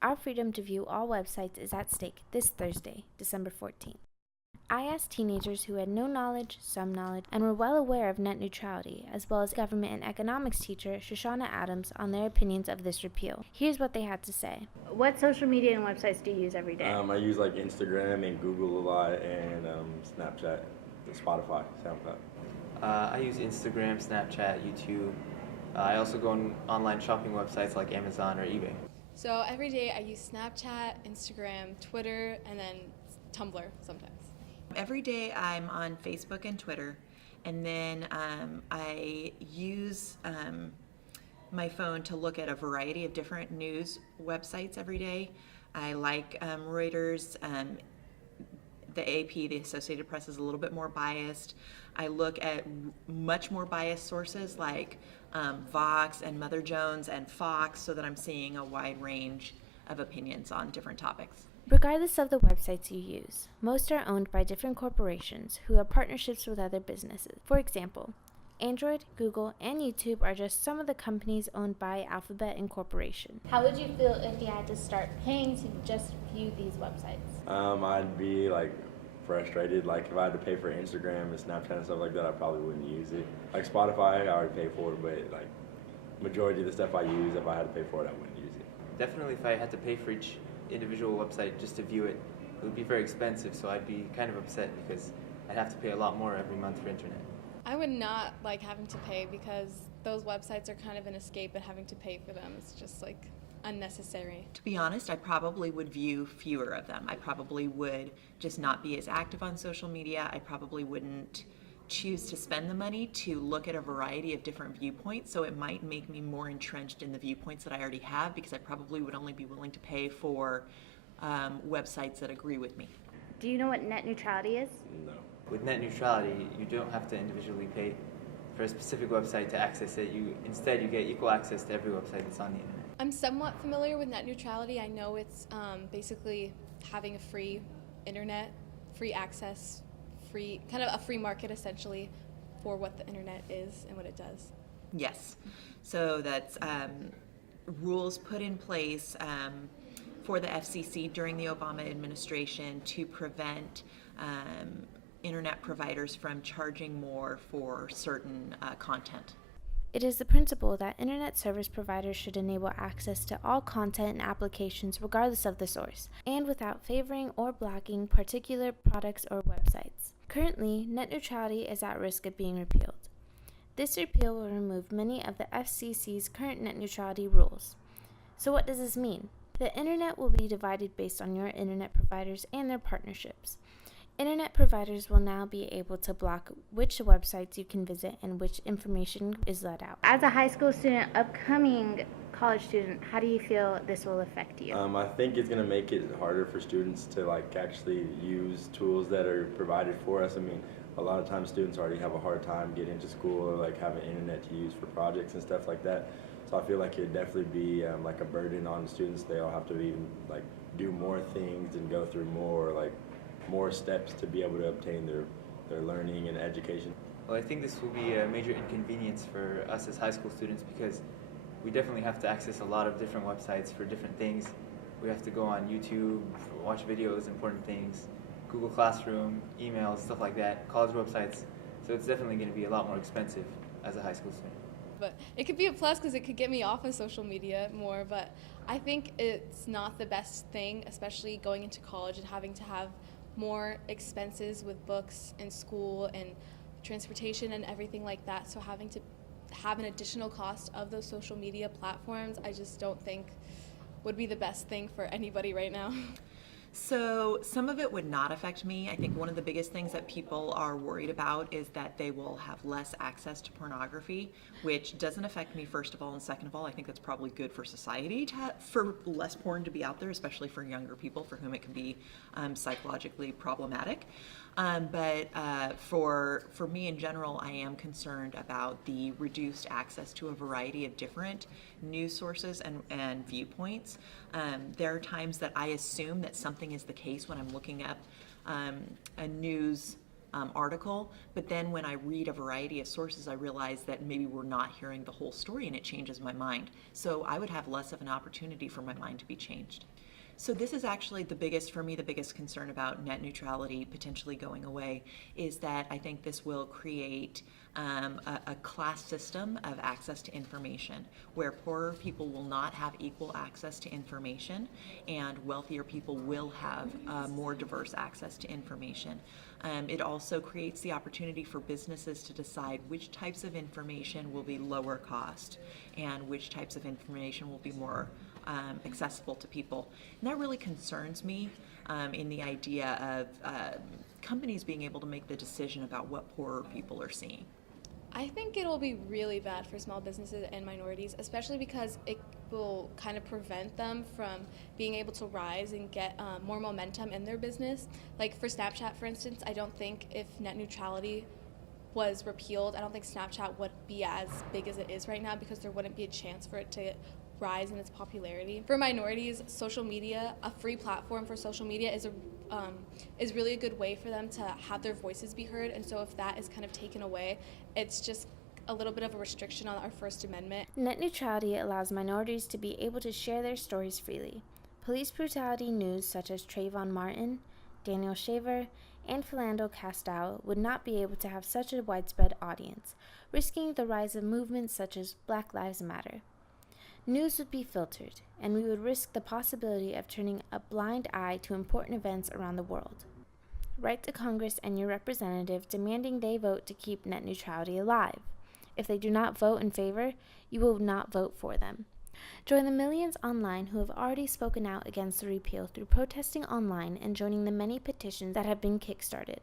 Our freedom to view all websites is at stake this Thursday, December 14th. I asked teenagers who had no knowledge, some knowledge, and were well aware of net neutrality, as well as government and economics teacher Shoshana Adams, on their opinions of this repeal. Here's what they had to say. What social media and websites do you use every day? I use like Instagram and Google a lot, and Snapchat, Spotify, SoundCloud. I use Instagram, Snapchat, YouTube. I also go on online shopping websites like Amazon or eBay. So every day I use Snapchat, Instagram, Twitter, and then Tumblr sometimes. Every day I'm on Facebook and Twitter, and then I use my phone to look at a variety of different news websites every day. I like Reuters, the AP, the Associated Press is a little bit more biased. I look at much more biased sources like Vox and Mother Jones and Fox, so that I'm seeing a wide range of opinions on different topics. Regardless of the websites you use, most are owned by different corporations who have partnerships with other businesses. For example, Android, Google, and YouTube are just some of the companies owned by Alphabet Incorporation. How would you feel if you had to start paying to just view these websites? I'd be like frustrated. Like if I had to pay for Instagram and Snapchat and stuff like that, I probably wouldn't use it. Like Spotify, I already pay for it, but like majority of the stuff I use, if I had to pay for it, I wouldn't use it. Definitely if I had to pay for each individual website just to view it, it would be very expensive, so I'd be kind of upset because I'd have to pay a lot more every month for internet. I would not like having to pay because those websites are kind of an escape, and having to pay for them is just like unnecessary. To be honest, I probably would view fewer of them. I probably would just not be as active on social media. I probably wouldn't choose to spend the money to look at a variety of different viewpoints, so it might make me more entrenched in the viewpoints that I already have, because I probably would only be willing to pay for websites that agree with me. Do you know what net neutrality is? No. With net neutrality, you don't have to individually pay for a specific website to access it. Instead, you get equal access to every website that's on the internet. I'm somewhat familiar with net neutrality. I know it's basically having a free internet, free access, kind of a free market essentially for what the internet is and what it does. Yes, so that's rules put in place for the FCC during the Obama administration to prevent internet providers from charging more for certain content. It is the principle that internet service providers should enable access to all content and applications regardless of the source, and without favoring or blocking particular products or websites. Currently, net neutrality is at risk of being repealed. This repeal will remove many of the FCC's current net neutrality rules. So what does this mean? The internet will be divided based on your internet providers and their partnerships. Internet providers will now be able to block which websites you can visit and which information is let out. As a high school student, upcoming college student, how do you feel this will affect you? I think it's going to make it harder for students to like actually use tools that are provided for us. I mean, a lot of times students already have a hard time getting to school or like having internet to use for projects and stuff like that. So I feel like it'd definitely be like a burden on the students. They'll have to even like do more things and go through more steps to be able to obtain their learning and education. Well, I think this will be a major inconvenience for us as high school students because we definitely have to access a lot of different websites for different things. We have to go on YouTube, watch videos, important things, Google Classroom, emails, stuff like that, college websites. So it's definitely going to be a lot more expensive as a high school student. But it could be a plus because it could get me off of social media more, but I think it's not the best thing, especially going into college and having to have more expenses with books and school and transportation and everything like that. So having to have an additional cost of those social media platforms, I just don't think would be the best thing for anybody right now. So some of it would not affect me. I think one of the biggest things that people are worried about is that they will have less access to pornography, which doesn't affect me, first of all, and second of all, I think that's probably good for society for less porn to be out there, especially for younger people for whom it can be psychologically problematic. But for me in general, I am concerned about the reduced access to a variety of different news sources and viewpoints. There are times that I assume that something is the case when I'm looking up a news article, but then when I read a variety of sources, I realize that maybe we're not hearing the whole story, and it changes my mind. So I would have less of an opportunity for my mind to be changed. So this is actually the biggest concern about net neutrality potentially going away, is that I think this will create a class system of access to information, where poorer people will not have equal access to information, and wealthier people will have more diverse access to information. It also creates the opportunity for businesses to decide which types of information will be lower cost and which types of information will be more accessible to people. And that really concerns me in the idea of companies being able to make the decision about what poorer people are seeing. I think it'll be really bad for small businesses and minorities, especially because it will kind of prevent them from being able to rise and get more momentum in their business. Like for Snapchat, for instance, I don't think if net neutrality was repealed, I don't think Snapchat would be as big as it is right now, because there wouldn't be a chance for it to rise in its popularity. For minorities, social media, a free platform for social media is really a good way for them to have their voices be heard. And so if that is kind of taken away, it's just a little bit of a restriction on our First Amendment. Net neutrality allows minorities to be able to share their stories freely. Police brutality news such as Trayvon Martin, Daniel Shaver, and Philando Castile would not be able to have such a widespread audience, risking the rise of movements such as Black Lives Matter. News would be filtered, and we would risk the possibility of turning a blind eye to important events around the world. Write to Congress and your representative demanding they vote to keep net neutrality alive. If they do not vote in favor, you will not vote for them. Join the millions online who have already spoken out against the repeal through protesting online and joining the many petitions that have been kickstarted.